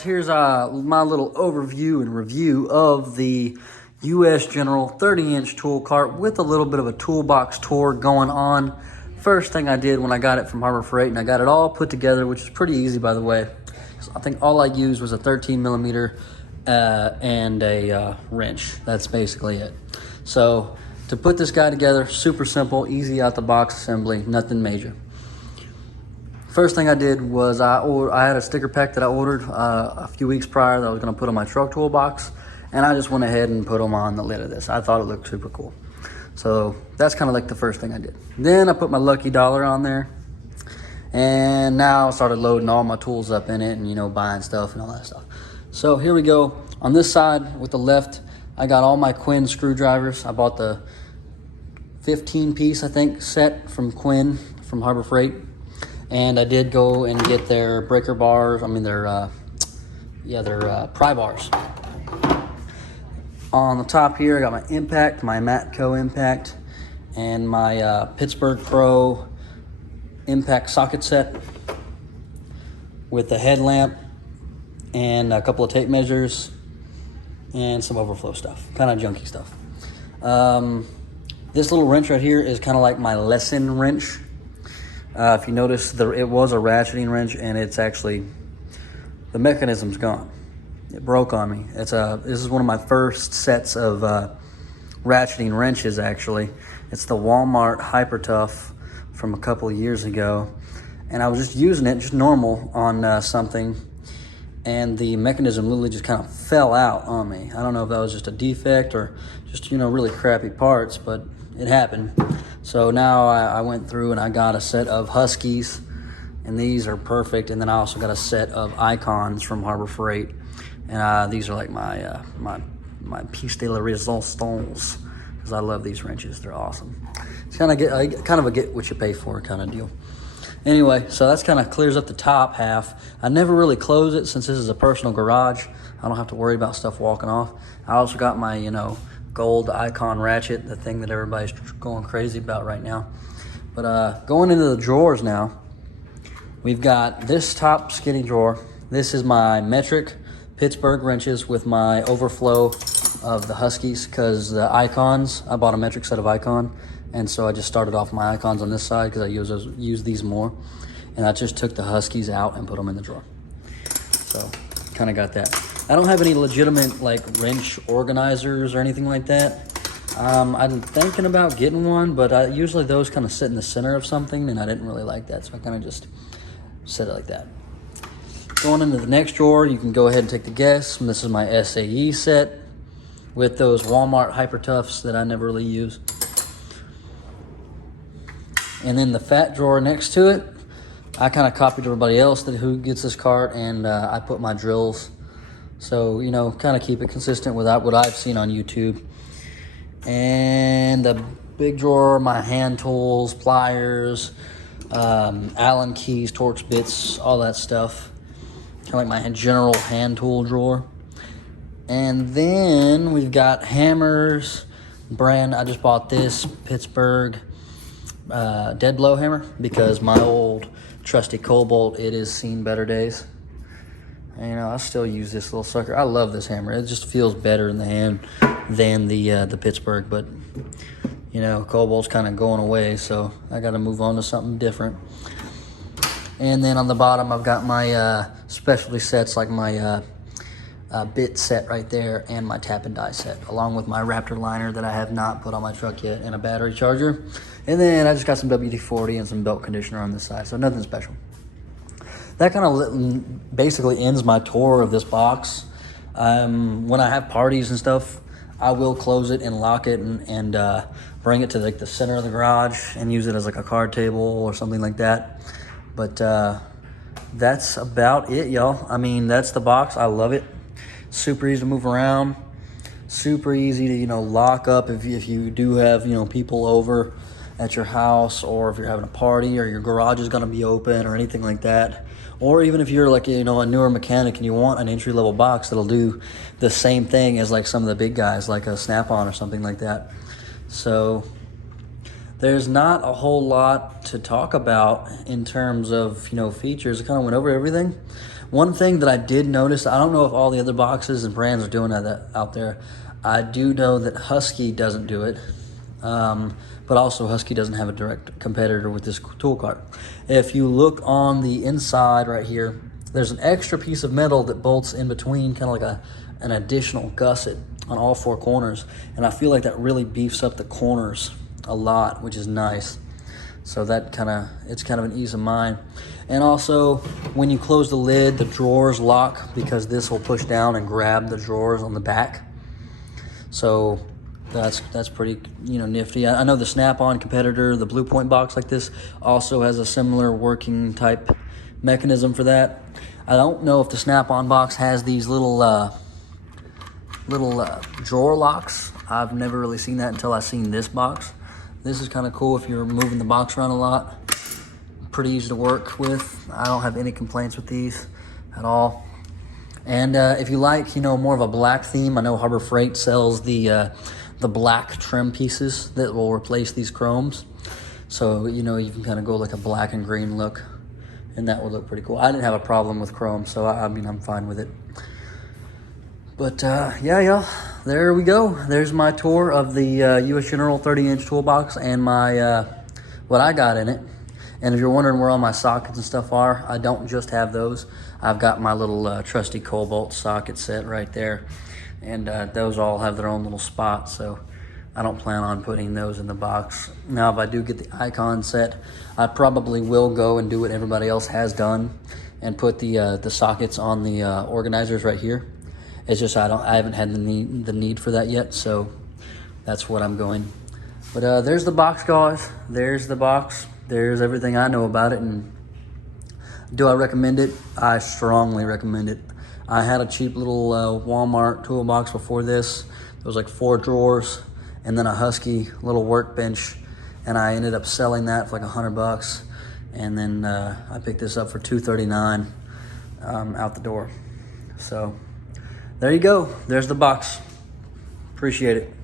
guys, here's my little overview and review of the U.S. General 30-inch tool cart with a little bit of a toolbox tour going on. First thing I did when I got it from Harbor Freight, and I got it all put together, which is pretty easy, by the way. I think all I used was a 13 millimeter and a wrench. That's basically it. So to put this guy together, super simple, easy out the box assembly, nothing major. First thing I did was I had a sticker pack that I ordered a few weeks prior that I was going to put on my truck toolbox, and I just went ahead and put them on the lid of this. I thought it looked super cool. So that's kind of like the first thing I did. Then I put my lucky dollar on there, and now I started loading all my tools up in it and, you know, buying stuff and all that stuff. So here we go. On this side with the left, I got all my Quinn screwdrivers. I bought the 15-piece, I think, set from Quinn from Harbor Freight. And I did go and get their breaker bars. I mean, their pry bars. On the top here, I got my impact, my Matco impact, and my Pittsburgh Pro impact socket set with the headlamp and a couple of tape measures and some overflow stuff, kind of junky stuff. This little wrench right here is kind of like my lesson wrench. If you notice, it was a ratcheting wrench, and it's actually, the mechanism's gone. It broke on me. This is one of my first sets of ratcheting wrenches, actually. It's the Walmart Hyper Tough from a couple of years ago, and I was just using it just normal on something, and the mechanism literally just kind of fell out on me. I don't know if that was just a defect or just, you know, really crappy parts, but it happened. So now I went through and I got a set of Huskies, and these are perfect. And then I also got a set of Icons from Harbor Freight, and these are like my my piece de la resistance, because I love these wrenches. They're awesome. It's kind of a get what you pay for kind of deal. Anyway, so that's kind of clears up the top half. I never really close it since this is a personal garage. I don't have to worry about stuff walking off. I also got my, you know, gold Icon ratchet, the thing that everybody's going crazy about right now. But going into the drawers now, we've got this top skinny drawer. This is my metric Pittsburgh wrenches with my overflow of the Huskies, because the Icons, I bought a metric set of Icon, and so I just started off my Icons on this side because I use these more, and I just took the Huskies out and put them in the drawer. So kind of got that. I don't have any legitimate like wrench organizers or anything like that. I'm thinking about getting one, but usually those kind of sit in the center of something, and I didn't really like that, so I kind of just set it like that. Going into the next drawer, you can go ahead and take the guess. This is my SAE set with those Walmart Hyper Toughs that I never really use. And then the fat drawer next to it, I kind of copied everybody else who gets this cart, and I put my drills. So, you know, kind of keep it consistent with what I've seen on YouTube. And the big drawer, my hand tools, pliers, Allen keys, Torx bits, all that stuff. Kind of like my general hand tool drawer. And then we've got hammers, brand. I just bought this Pittsburgh dead blow hammer because my old trusty Cobalt, it has seen better days. And, you know, I still use this little sucker. I love this hammer. It just feels better in the hand than the Pittsburgh. But, you know, Cobalt's kind of going away, so I got to move on to something different. And then on the bottom, I've got my specialty sets, like my bit set right there, and my tap and die set, along with my Raptor liner that I have not put on my truck yet, and a battery charger. And then I just got some WD-40 and some belt conditioner on this side, so nothing special. That kind of basically ends my tour of this box. When I have parties and stuff, I will close it and lock it and bring it to like the center of the garage and use it as like a card table or something like that. But that's about it, y'all. I mean, that's the box. I love it. Super easy to move around. Super easy to, you know, lock up if you do have, you know, people over at your house, or if you're having a party, or your garage is going to be open or anything like that. Or even if you're like, you know, a newer mechanic and you want an entry-level box that'll do the same thing as like some of the big guys, like a Snap-on or something like that. So there's not a whole lot to talk about in terms of, features. I kind of went over everything. One thing that I did notice, I don't know if all the other boxes and brands are doing that out there. I do know that Husky doesn't do it, but also Husky doesn't have a direct competitor with this tool cart. If you look on the inside right here, there's an extra piece of metal that bolts in between, kind of like an additional gusset on all four corners, and I feel like that really beefs up the corners a lot, which is nice. So that it's kind of an ease of mind. And also, when you close the lid, the drawers lock because this will push down and grab the drawers on the back. So that's pretty nifty. I know the Snap-on competitor, the Blue Point box like this, also has a similar working type mechanism for that. I don't know if the Snap-on box has these little drawer locks. I've never really seen that until I seen this box. This is kind of cool if you're moving the box around a lot. Pretty easy to work with. I don't have any complaints with these at all. And if you like, more of a black theme, I know Harbor Freight sells the black trim pieces that will replace these chromes. So, you can kind of go like a black and green look, and that would look pretty cool. I didn't have a problem with chrome, so I'm fine with it. But yeah, y'all, there we go. There's my tour of the U.S. General 30-inch toolbox and my what I got in it. And if you're wondering where all my sockets and stuff are, I don't just have those. I've got my little trusty Cobalt socket set right there. And those all have their own little spots, so I don't plan on putting those in the box. Now, if I do get the Icon set, I probably will go and do what everybody else has done and put the sockets on the organizers right here. It's just I haven't had the need for that yet, so that's what I'm going. But there's the box, guys. There's the box. There's everything I know about it. And do I recommend it? I strongly recommend it. I had a cheap little Walmart toolbox before this. There was like 4 drawers and then a Husky little workbench, and I ended up selling that for like $100. And then I picked this up for $239 out the door. So there you go. There's the box. Appreciate it.